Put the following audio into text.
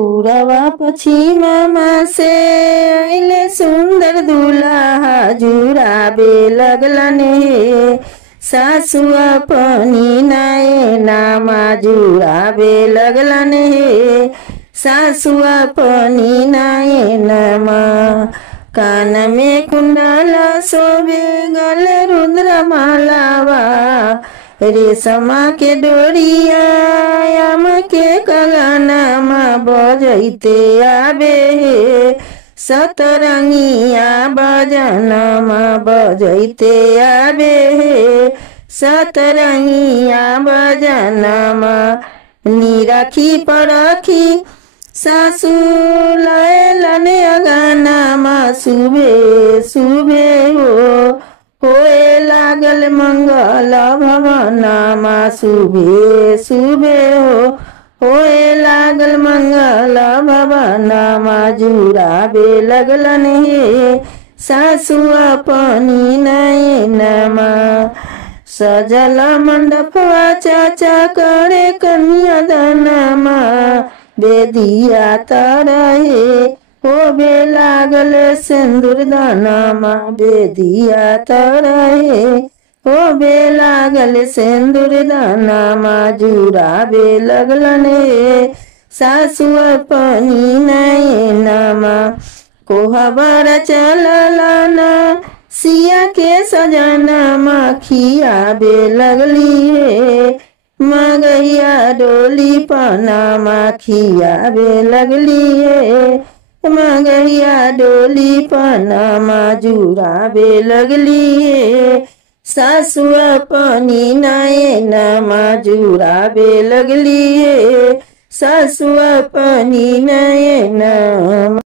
पूरवा पश्चिममा से अइले सुंदर दुल्हा जुराबे लगलन हे। सासुआ पनि नयनामा जुराबे लगलन हे। सासुआ पनि नयनामा कान में कुंडल शोभे गल रुद्रमालावा। रेशमा के डोरिया आम के कंगनमा बजैते आबे हे। सतरंगिया बजनमा बजैते आबे हे। सतरंगिया बजनमा निरखी परखी सासु लयलन अगनमा सुबे सुबे होए लागल मंगल भवनमा सुबे सुबे होए लागल मंगल भवनमा जुराबे लगलन हे। सासु अपनी नयनमा सजल मंडपवा चाचा करे कन्यादानमा। बेदिया तरहे होबे लागल सिंदूर दानमा। बेदिया तरहे होबे लागल सिंदूर दानमा जुराबे लगलन हे। सासु अपनी नयनमा कोहबर चललना सिया के सजनमा खियाबे लगली हे। मगैया डोली पनामा खियाबे लगली हे। मगैया डोली पनामा जुराबे लगली हे। सासु अपनी नयनमा जुराबे लगली हे। सासु अपनी नयनमा।